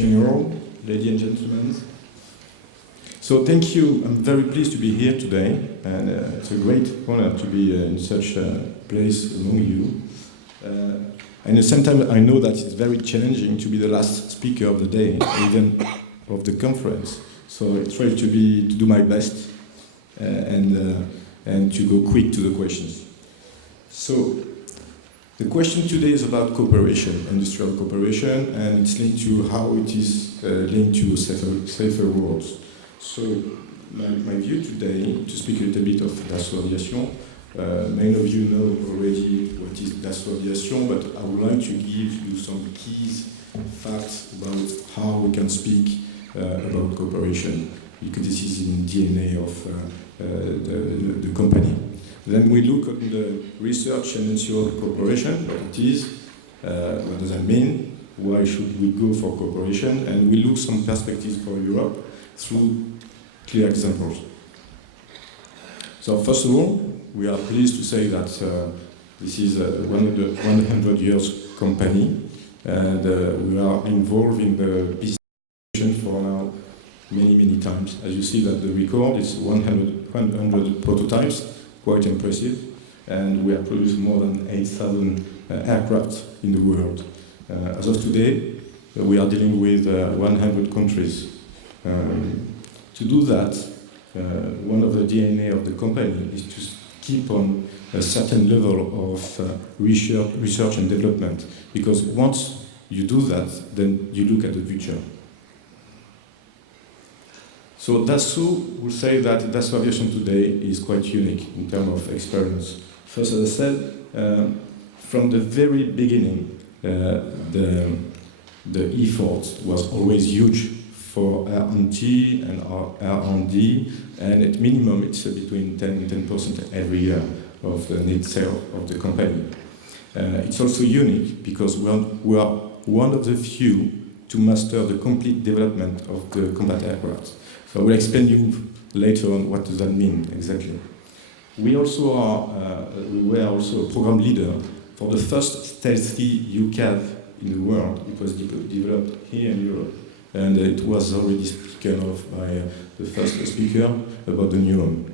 General, ladies and gentlemen. So thank you. I'm very pleased to be here today, and it's a great honor to be in such a place among you. And at the same time, I know that it's very challenging to be the last speaker of the day, even of the conference. So I try to do my best and to go quick to the questions. So the question today is about cooperation, industrial cooperation, and it's linked to how it is linked to safer worlds. So my view today, to speak a little bit of Dassault Aviation, many of you know already what is Dassault Aviation, but I would like to give you some key facts about how we can speak about cooperation, because this is in DNA of the company. Then we look at the research and industrial cooperation, what it is, what does that mean, why should we go for cooperation, and we look some perspectives for Europe through clear examples. So first of all, we are pleased to say that this is a 100 years company, and we are involved in the business for now many times. As you see that the record is 100 prototypes, quite impressive, and we have produced more than 8,000 aircraft in the world. As of today, we are dealing with 100 countries. To do that, one of the DNA of the company is to keep on a certain level of research and development, because once you do that, then you look at the future. So Dassault will say that Dassault Aviation today is quite unique in terms of experience. First, as I said, from the very beginning, the effort was always huge for R&T and R&D, and at minimum it's between 10 and 10% every year of the net sale of the company. It's also unique because we are one of the few to master the complete development of the combat aircraft. So I will explain you later on what does that mean exactly. We were also a program leader for the first stealthy UCAV in the world. It was developed here in Europe, and it was already spoken of by the first speaker about the Neuron.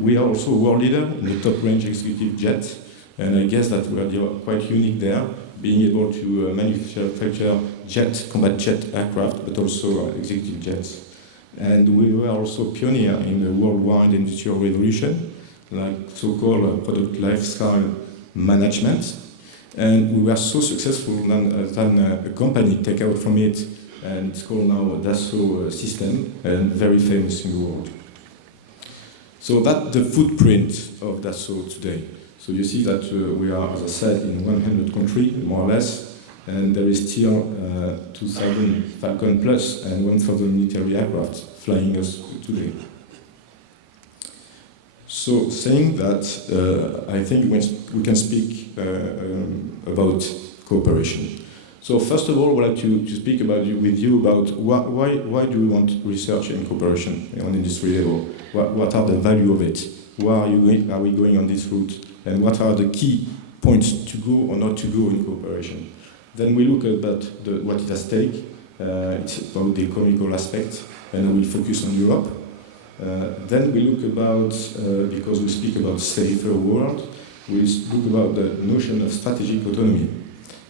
We are also a world leader in the top range executive jet, and I guess that we are quite unique there, being able to manufacture combat jet aircraft, but also executive jets. And we were also pioneer in the worldwide industrial revolution, like so-called product lifecycle management. And we were so successful that a company take out from it, and it's called now Dassault System, and very famous in the world. So that's the footprint of Dassault today. So you see that we are, as I said, in 100 countries, more or less, and there is still 2,000 Falcon Plus and 1,000 military aircraft flying us today. So saying that, I think we can speak about cooperation. So first of all, I would like to speak with you about why do we want research and cooperation on industry level? What are the value of it? Why are we going on this route? And what are the key points to go or not to go in cooperation? Then we look at what is at stake. It's about the economical aspect, and we focus on Europe. Then we look about, because we speak about safer world, we look about the notion of strategic autonomy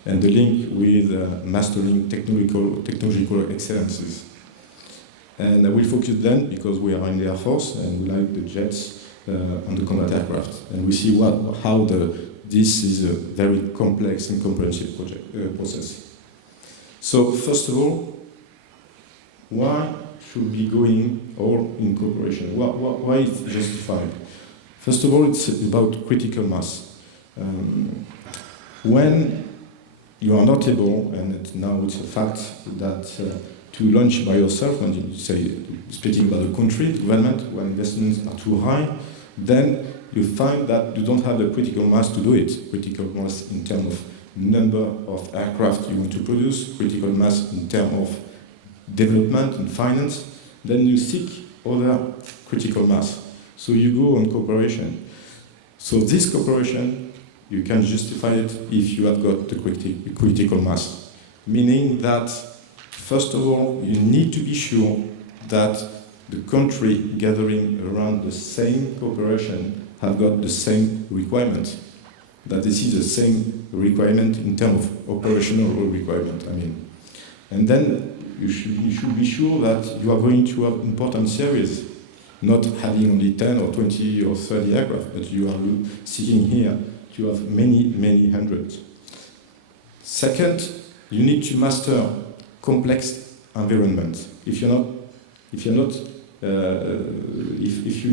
and the link with mastering technological excellences. And we focus then, because we are in the Air Force and we like the jets, on the combat aircraft. And we see how this is a very complex and comprehensive process. So first of all, why should we be going all in cooperation? Why is it justified? First of all, it's about critical mass. When you are not able, and now it's a fact that to launch by yourself, when you say, speaking about the country, the government, when investments are too high, then you find that you don't have the critical mass to do it. Critical mass in terms of number of aircraft you want to produce, critical mass in terms of development and finance, then you seek other critical mass. So you go on cooperation. So this cooperation, you can justify it if you have got the critical mass. Meaning that First of all, you need to be sure that the country gathering around the same cooperation have got the same requirement, that this is the same requirement in terms of operational requirement, I mean. And then you should be sure that you are going to have important series, not having only 10 or 20 or 30 aircraft, but you are seeking here to have many, many hundreds. Second, you need to master complex environments. If you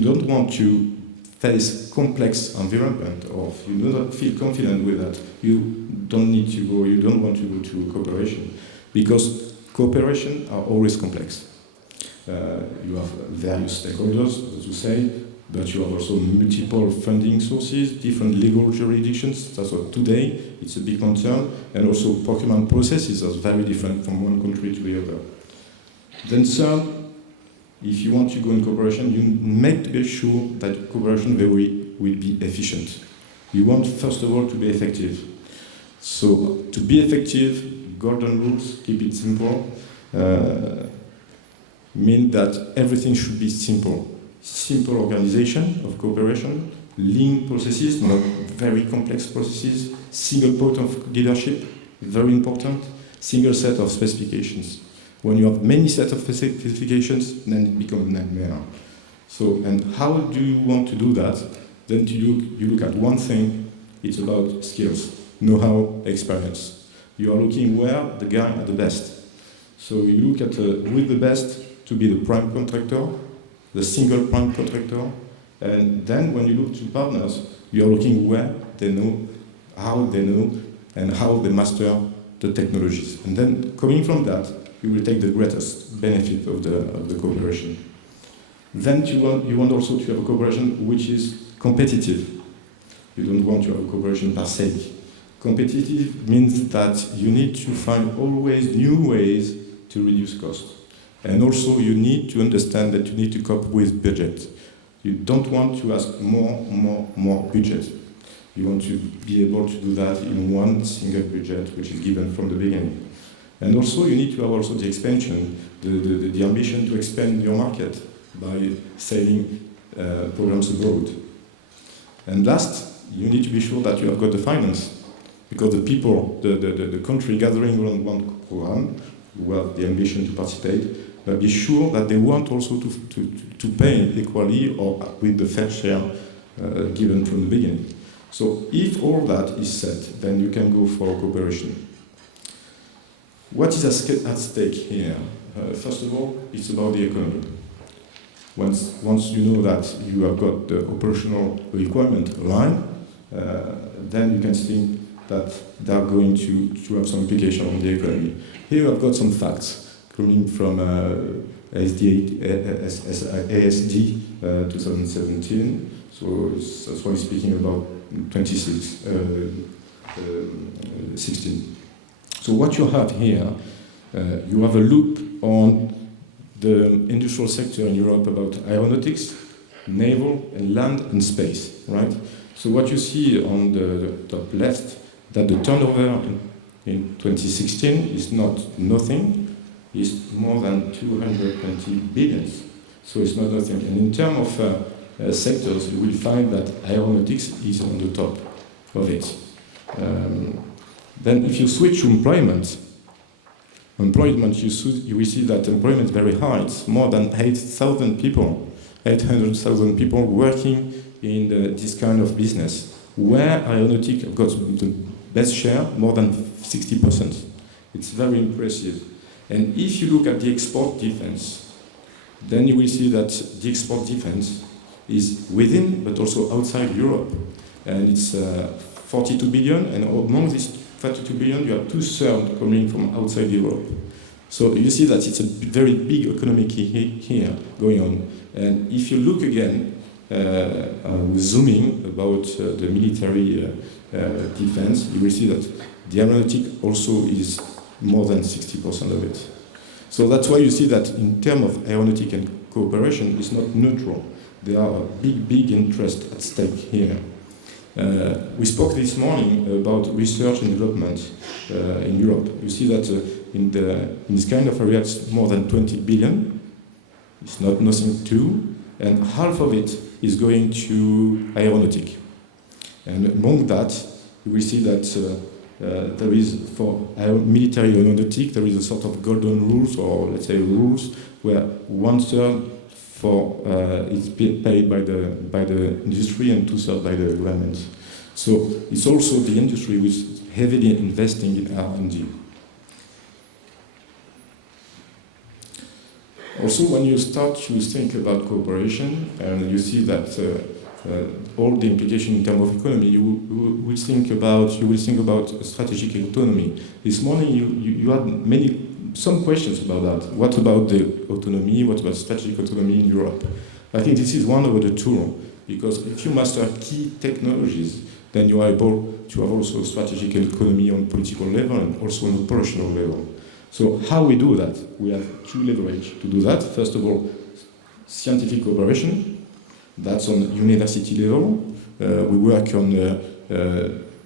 don't want to face complex environment, or if you do not feel confident with that, you don't want to go to cooperation, because cooperation are always complex. You have various stakeholders, as you say, but you have also multiple funding sources, different legal jurisdictions. That's what today it's a big concern, and also procurement processes are very different from one country to the other. Then third, if you want to go in cooperation, you make to be sure that cooperation will be efficient. You want, first of all, to be effective. So to be effective, golden rules, keep it simple, mean that everything should be simple. Simple organization of cooperation, lean processes, not very complex processes, single point of leadership, very important, single set of specifications. When you have many sets of specifications, then it becomes a nightmare. So, and how do you want to do that? Then you look at one thing, it's about skills, know-how, experience. You are looking where the guy are the best. So you look at with the best to be the prime contractor, the single prime contractor, and then when you look to partners, you are looking where they know, and how they master the technologies. And then coming from that, you will take the greatest benefit of the cooperation. Then you want also to have a cooperation which is competitive. You don't want to have a cooperation per se. Competitive means that you need to find always new ways to reduce cost. And also you need to understand that you need to cope with budget. You don't want to ask more budget. You want to be able to do that in one single budget, which is given from the beginning. And also you need to have also the expansion, the ambition to expand your market by selling programs abroad. And last, you need to be sure that you have got the finance, because the people, the country gathering around one program, who have the ambition to participate, but be sure that they want also to pay equally or with the fair share given from the beginning. So if all that is set, then you can go for cooperation. What is at stake here? First of all, it's about the economy. Once you know that you have got the operational requirement aligned, then you can think that they are going to have some implication on the economy. Here I've got some facts coming from ASD 2017, so that's why I'm speaking about 16. So what you have here, you have a loop on the industrial sector in Europe about aeronautics, naval, and land and space, right? So what you see on the top left, that the turnover in 2016 is not nothing, it's more than 220 billion. So it's not nothing. And in terms of sectors, you will find that aeronautics is on the top of it. Then if you switch to employment, you will see that employment is very high. It's more than 800,000 people working in this kind of business, where aeronautics have got the best share, more than 60%. It's very impressive. And if you look at the export defense, then you will see that the export defense is within, but also outside Europe. And it's 42 billion, and among these 32 billion, you have 2/3 coming from outside Europe. So you see that it's a very big economic here going on. And if you look again, zooming about the military defense, you will see that the aeronautic also is more than 60% of it. So that's why you see that in terms of aeronautic and cooperation, it's not neutral. There are big interest at stake here. We spoke this morning about research and development in Europe. You see that in this kind of area it's more than 20 billion. It's not nothing too, and half of it is going to aeronautic. And among that, we see that there is, for military aeronautic, there is a sort of golden rules, or let's say rules, where 1/3 is paid by the industry and 2/3 by the government. So it's also the industry which is heavily investing in R&D. Also, when you start to think about cooperation, and you see that all the implication in terms of economy, you will think about strategic autonomy. This morning, you had some questions about that. What about the autonomy? What about strategic autonomy in Europe? I think this is one of the tools, because if you master key technologies, then you are able to have also strategic autonomy on political level and also on operational level. So how we do that? We have two leverage to do that. First of all, scientific cooperation. That's on university level. We work on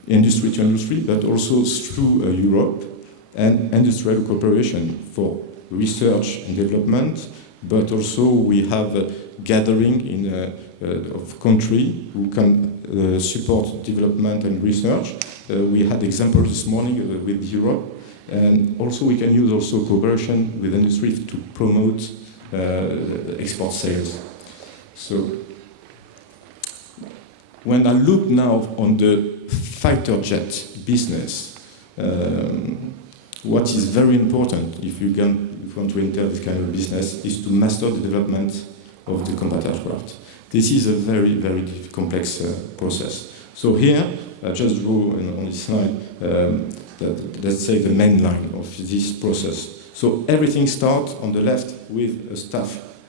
industry to industry, but also through Europe, and industrial cooperation for research and development, but also we have a gathering of countries who can support development and research. We had examples this morning with Europe, and also we can use also cooperation with industry to promote export sales. So when I look now on the fighter jet business, what is very important if you want to enter this kind of business is to master the development of the combat aircraft. This is a very, very complex process. So here, I just drew on this slide, let's say the main line of this process. So everything starts on the left with a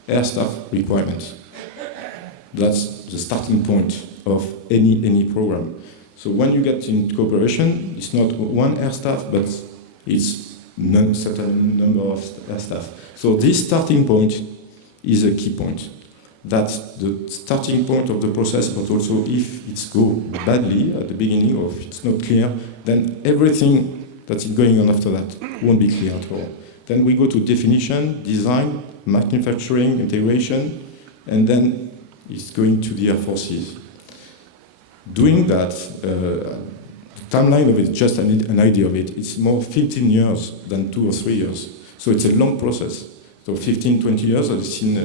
air staff requirement. That's the starting point of any program. So when you get in cooperation, it's not one air staff, but it's a certain number of air staff. So this starting point is a key point. That's the starting point of the process, but also if it's go badly at the beginning, or if it's not clear, then everything that's going on after that won't be clear at all. Then we go to definition, design, manufacturing, integration, and then it's going to the air forces. Doing that, timeline of it, just an idea of it, it's more 15 years than 2 or 3 years. So it's a long process. So 15, 20 years, I've seen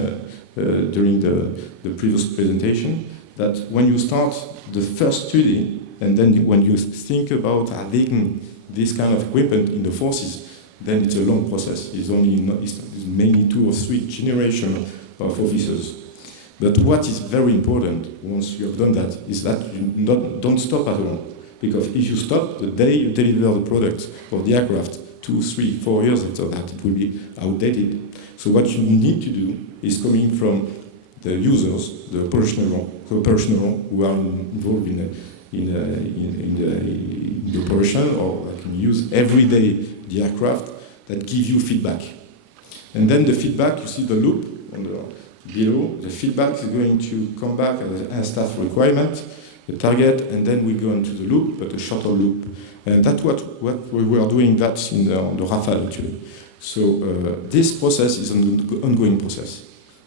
during the previous presentation, that when you start the first study, and then when you think about having this kind of equipment in the forces, then it's a long process. It's mainly 2 or 3 generations of officers. But what is very important once you have done that is that you don't stop at all. Because if you stop, the day you deliver the product of the aircraft, 2, 3, 4 years after that, it will be outdated. So what you need to do is coming from the users, the operational who are involved in the operation, or can use every day the aircraft, that give you feedback. And then the feedback, you see the loop on the below, the feedback is going to come back as an air staff requirement, the target, and then we go into the loop, but a shorter loop. And that's what we were doing that on the Rafale actually. So this process is an ongoing process.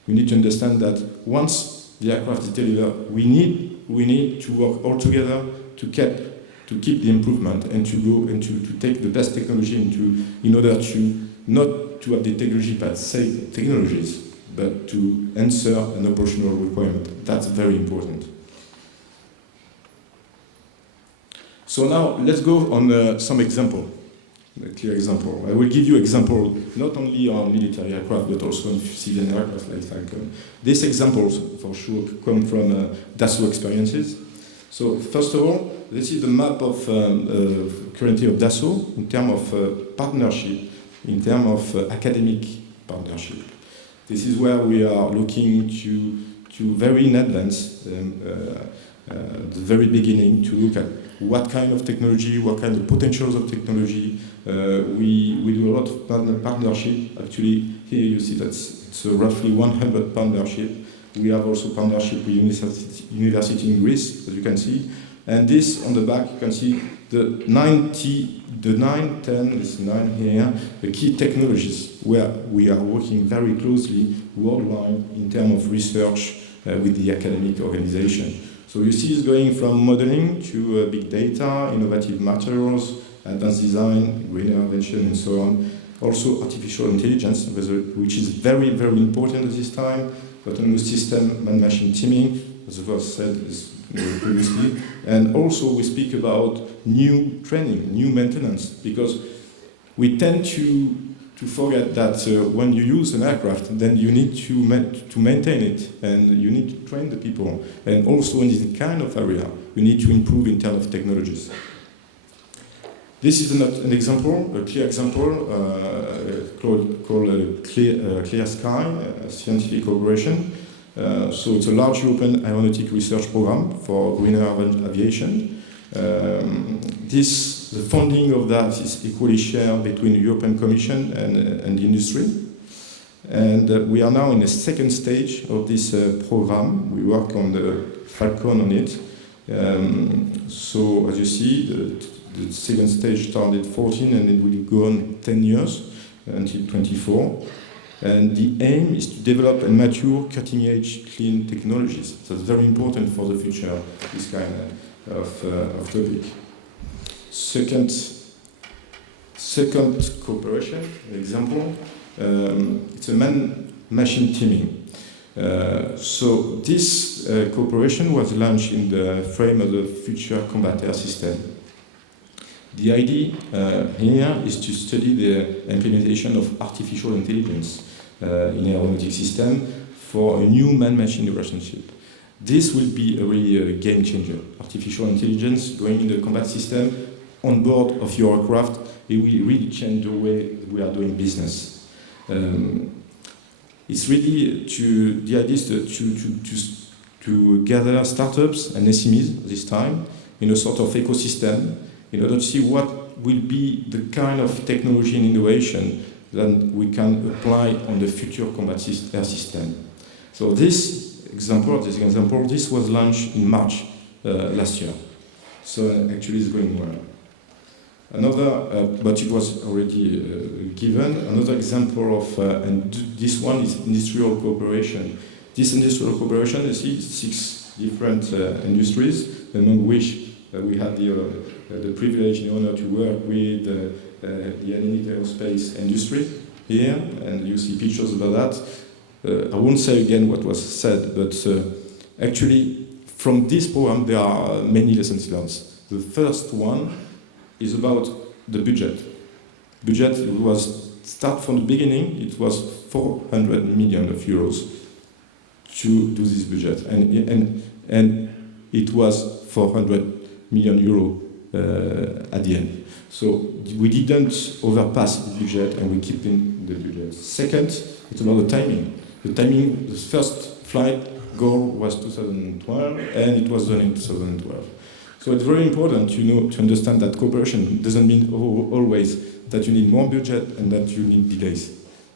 We need to understand that once the aircraft is delivered, we need to work all together to keep the improvement and to go and to take the best technology in order to not to have the technology but save technologies, but to answer an operational requirement. That's very important. So now let's go on some example, a clear example. I will give you example not only on military aircraft but also on civilian aircraft like Falcon. These examples for sure come from Dassault experiences. So first of all, this is the map of currently of Dassault in terms of partnership, in terms of academic partnership. This is where we are looking to very in advance, the very beginning, to look at what kind of technology, what kind of potentials of technology. We do a lot of partnership. Actually, here you see that it's roughly 100 partnership. We have also partnership with university in Greece, as you can see. And this on the back, you can see the 910 is 9 here, the key technologies where we are working very closely worldwide in terms of research with the academic organization. So you see it's going from modeling to big data, innovative materials, advanced design, green innovation, and so on. Also artificial intelligence, which is very, very important at this time, autonomous system, man-machine teaming, as was said previously. And also we speak about new training, new maintenance, because we tend to forget that when you use an aircraft, then you need to maintain it, and you need to train the people. And also in this kind of area, you need to improve in terms of technologies. This is an example, a clear example, called Clear Sky, scientific cooperation. So it's a large European aeronautic research program for greener aviation. The funding of that is equally shared between the European Commission and the industry. And we are now in the second stage of this program. We work on the Falcon on it. So as you see, the second stage started 14 and it will go on 10 years until 24. And the aim is to develop and mature cutting-edge clean technologies. So it's very important for the future, this kind of topic. Second cooperation example, it's a man-machine teaming. So this cooperation was launched in the frame of the Future Combat Air System. The idea here is to study the implementation of artificial intelligence in aeronautic system for a new man-machine relationship. This will be a really game changer. Artificial intelligence going in the combat system on board of your aircraft, it will really change the way we are doing business. It's really the idea is to gather startups and SMEs this time in a sort of ecosystem in order to see what will be the kind of technology and innovation that we can apply on the future combat air system. So this example, this was launched in March last year. So actually it's going well. Another, but it was already given, another example of, and this one is industrial cooperation. This industrial cooperation, you see 6 different industries, among which we had the privilege and the honor to work with the Hellenic Aerospace industry here, and you see pictures about that. I won't say again what was said, but actually from this program there are many lessons learned. The first one is about the budget. Budget was, start from the beginning, it was 400 million euros to do this budget, and it was 400 million euro at the end. So we didn't overpass the budget and we keep in the budget. Second, it's about the timing. The timing, the first flight goal was 2012 and it was done in 2012. So it's very important, to understand that cooperation doesn't mean always that you need more budget and that you need delays.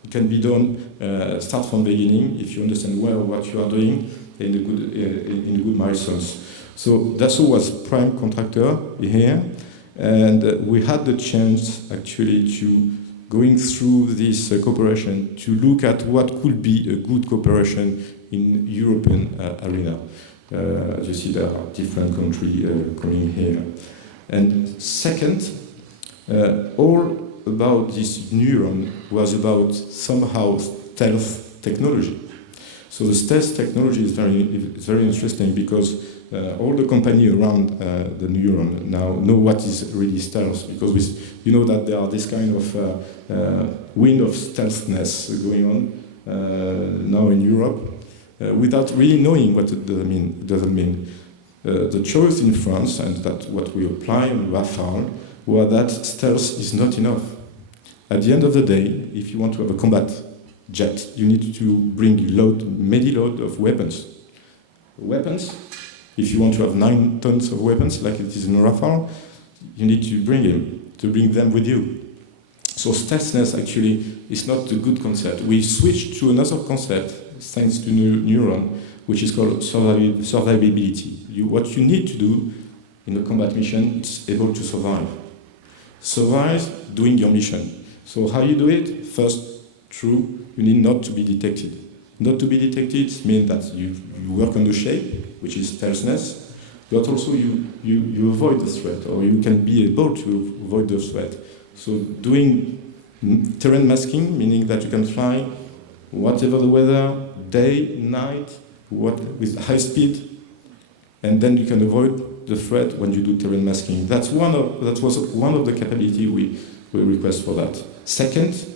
It can be done, start from the beginning if you understand well what you are doing in good milestones. So Dassault was prime contractor here, and we had the chance actually to going through this cooperation to look at what could be a good cooperation in European arena. As you see, there are different countries coming here. And second, all about this neuron was about somehow stealth technology. So the stealth technology is very interesting because all the company around the neuron now know what is really stealth, because you know that there are this kind of wind of stealthness going on now in Europe without really knowing what it doesn't mean. The choice in France, and that's what we apply in Rafale, was that stealth is not enough. At the end of the day, if you want to have a combat jet, you need to bring many load of weapons. If you want to have 9 tons of weapons, like it is in Rafale, you need to bring them with you. So stealthness actually is not a good concept. We switched to another concept, thanks to neuron, which is called survivability. What you need to do in a combat mission, it's able to survive. Survive doing your mission. So how you do it? First, you need not to be detected. Not to be detected means that you work on the shape, which is stealthiness, but also you avoid the threat, or you can be able to avoid the threat. So doing terrain masking, meaning that you can fly whatever the weather, day, night, with high speed, and then you can avoid the threat when you do terrain masking. That was one of the capabilities we request for that. Second,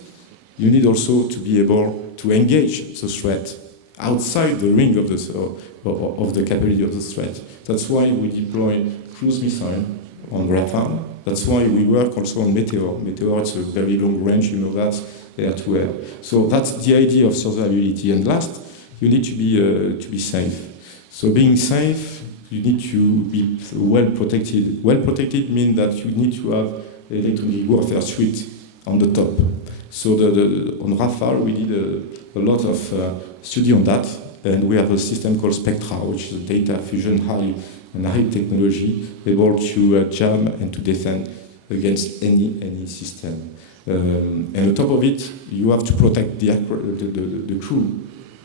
you need also to be able to engage the threat outside the ring of the capability of the threat. That's why we deploy cruise missile on Rafale. That's why we work also on Meteor. Meteor, it's a very long range, you know that, air-to-air. So that's the idea of survivability. And last, you need to be safe. So being safe, you need to be well protected. Well protected means that you need to have electronic warfare suite on the top. So on Rafale, we did a lot of study on that, and we have a system called Spectra, which is a data fusion high technology, able to jam and to defend against any system. And on top of it, you have to protect the crew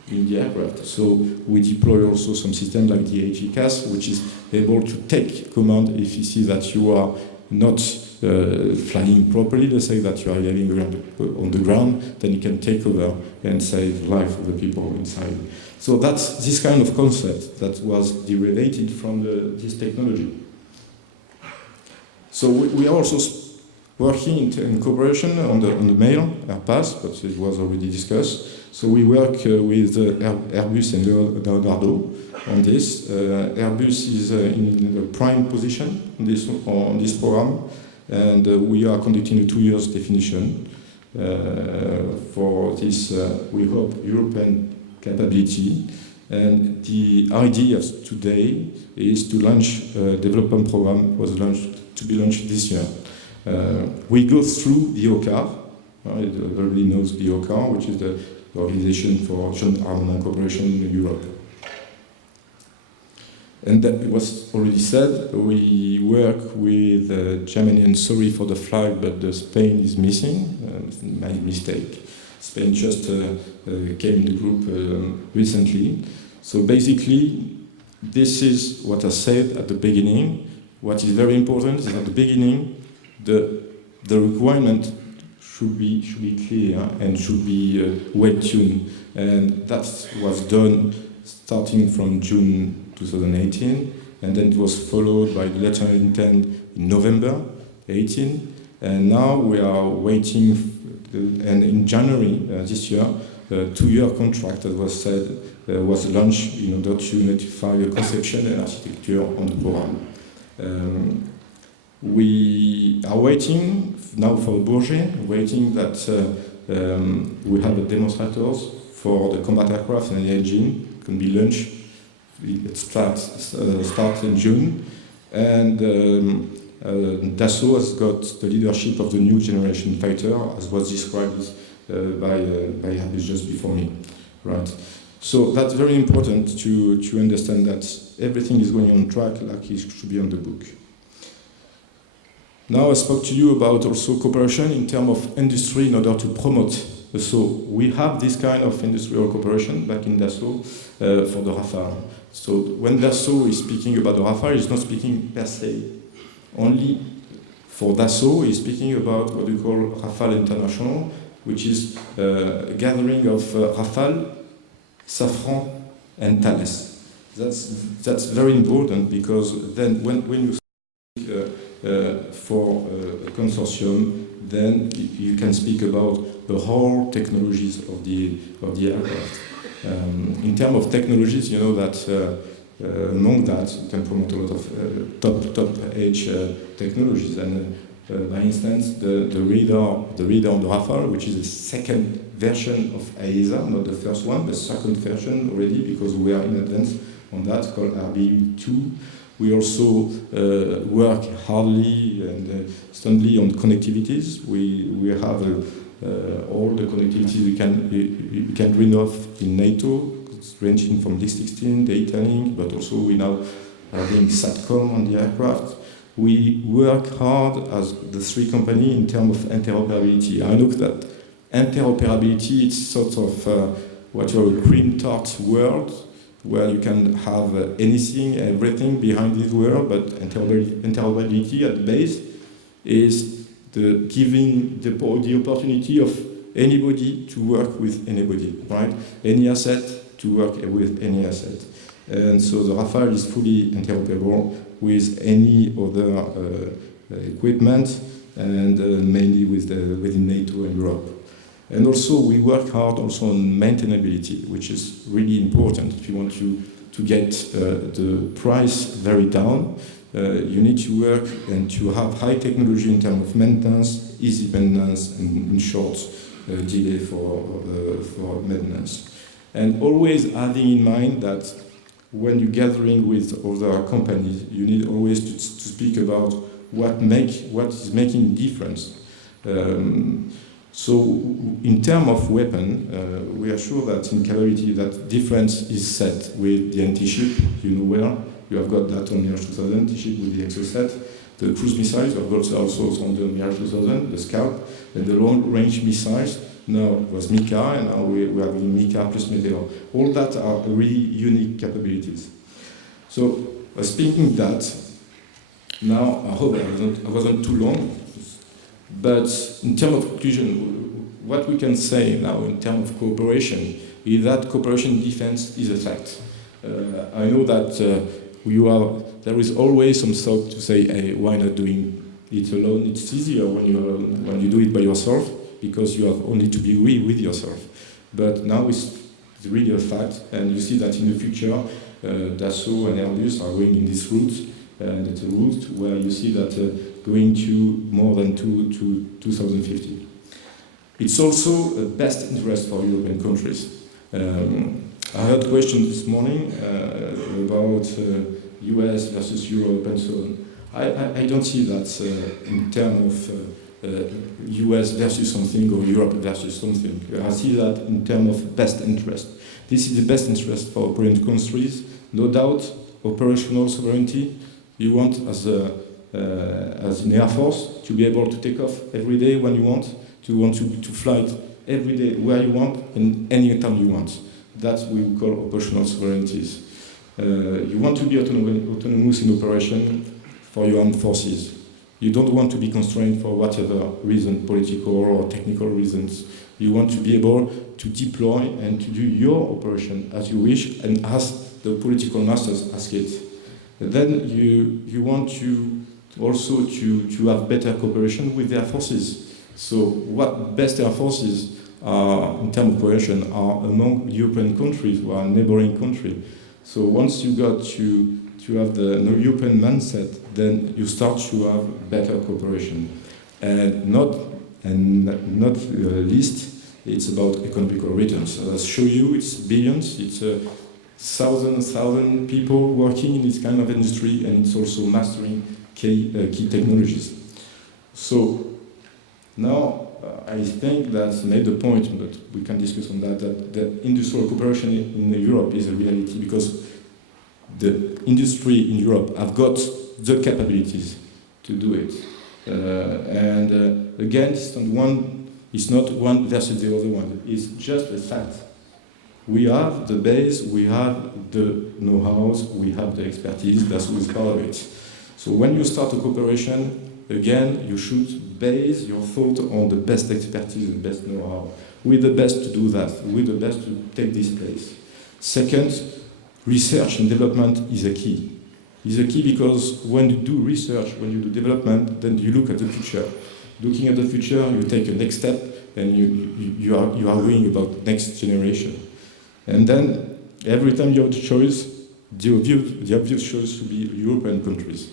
in the aircraft. So we deploy also some system like the AGCAS, which is able to take command if you see that you are not flying properly. Let's say that you are living on the ground, then you can take over and save the life of the people inside. So that's this kind of concept that was derived from this technology. So we are also working in cooperation on the mail, Airpass, but it was already discussed. So we work with Airbus and Leonardo on this. Airbus is in the prime position on this program, and we are conducting a 2 years definition for this, we hope, European capability. And the idea today is to launch a development program to be launched this year. We go through the OCCAR. Everybody knows the OCCAR, which is the Organization for Joint Armament Cooperation in Europe. And that was already said, we work with Germany, and sorry for the flag, but Spain is missing. My mistake. Spain just came in the group recently. So basically, this is what I said at the beginning. What is very important is at the beginning, the requirement should be clear and should be well-tuned. And that was done starting from June 2018, and then it was followed by the letter of intent in November 18, and now we are waiting, and in January this year, a 2-year contract that was said was launched in order to notify the conception and architecture on the program. We are waiting now for Bourget, waiting that we have the demonstrators for the combat aircraft and the engine can be launched. It starts in June, and Dassault has got the leadership of the new generation fighter, as was described by Airbus just before me, right? So that's very important to understand that everything is going on track like it should be on the book. Now I spoke to you about also cooperation in terms of industry in order to promote. So we have this kind of industrial cooperation back in Dassault for the Rafale. So when Dassault is speaking about the Rafale, he's not speaking per se only for Dassault, he's speaking about what we call Rafale International, which is a gathering of Rafale, Safran, and Thales. That's very important, because then when you speak for a consortium, then you can speak about the whole technologies of the aircraft. In terms of technologies, you know that among that you can promote a lot of top-edge technologies. And by instance, the radar on the Rafale, which is the second version of AESA, not the first one, but second version already, because we are in advance on that, called RBU2. We also work hardly and strongly on connectivities. We have all the connectivity we can bring off in NATO, ranging from Link 16, data link, but also we now having SATCOM on the aircraft. we work hard as the three companies in terms of interoperability. I look that interoperability is sort of what you call a cream tart world, where you can have anything, everything behind this world, but interoperability at the base is the giving the opportunity of anybody to work with anybody, right? Any asset to work with any asset. And so the Rafale is fully interoperable with any other equipment, and mainly within NATO and Europe. And also we work hard also on maintainability, which is really important. If you want to get the price very down, you need to work and to have high technology in terms of maintenance, easy maintenance, and in short delay for maintenance. And always having in mind that when you're gathering with other companies, you need always to speak about what is making difference. So in terms of weapon, we are sure that in capability that difference is set with the anti-ship, you know where. You have got that on Mirage 2000, anti-ship with the Exocet. The cruise missiles, you have got also on the Mirage 2000, the Scalp, and the long-range missiles. Now it was Mika, and now we have Mika plus Meteor. All that are really unique capabilities. So speaking that, now I hope I wasn't too long, but in terms of conclusion, what we can say now in terms of cooperation is that cooperation in defense is a fact. I know that there is always some thought to say, hey, why not doing it alone? It's easier when you do it by yourself, because you have only to be real with yourself. But now it's really a fact, and you see that in the future, Dassault and Airbus are going in this route, and it's a route where you see that going to more than 2050. It's also a best interest for European countries. I heard questions this morning about US versus Europe and so on. I don't see that in terms of US versus something or Europe versus something. I see that in terms of best interest. This is the best interest for European countries. No doubt, operational sovereignty. You want, as an Air Force, to be able to take off every day when you want to fly every day where you want and any time you want. That's what we call operational sovereignties. You want to be autonomous in operation for your armed forces. You don't want to be constrained for whatever reason, political or technical reasons. You want to be able to deploy and to do your operation as you wish and as the political masters ask it. And then you want to also to have better cooperation with their forces. So what best air forces are in terms of cooperation are among European countries or neighboring countries. So once you got to have the European mindset, then you start to have better cooperation. And not least, it's about economical returns. As I show you, it's billions, it's thousand people working in this kind of industry, and it's also mastering key technologies. So now I think that made the point, but we can discuss on that the industrial cooperation in Europe is a reality, because the industry in Europe have got the capabilities to do it. Again, it's not one versus the other one. It's just a fact. We have the base, we have the know-hows, we have the expertise, that's what's part of it. So when you start a cooperation, again, you should base your thought on the best expertise and best know-how. We're the best to do that. We're the best to take this place. Second, research and development is a key. It's a key because when you do research, when you do development, then you look at the future. Looking at the future, you take a next step, and you are going about next generation. And then every time you have the choice, the obvious choice should be European countries.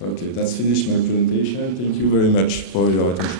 Okay, that's finished my presentation. Thank you very much for your attention.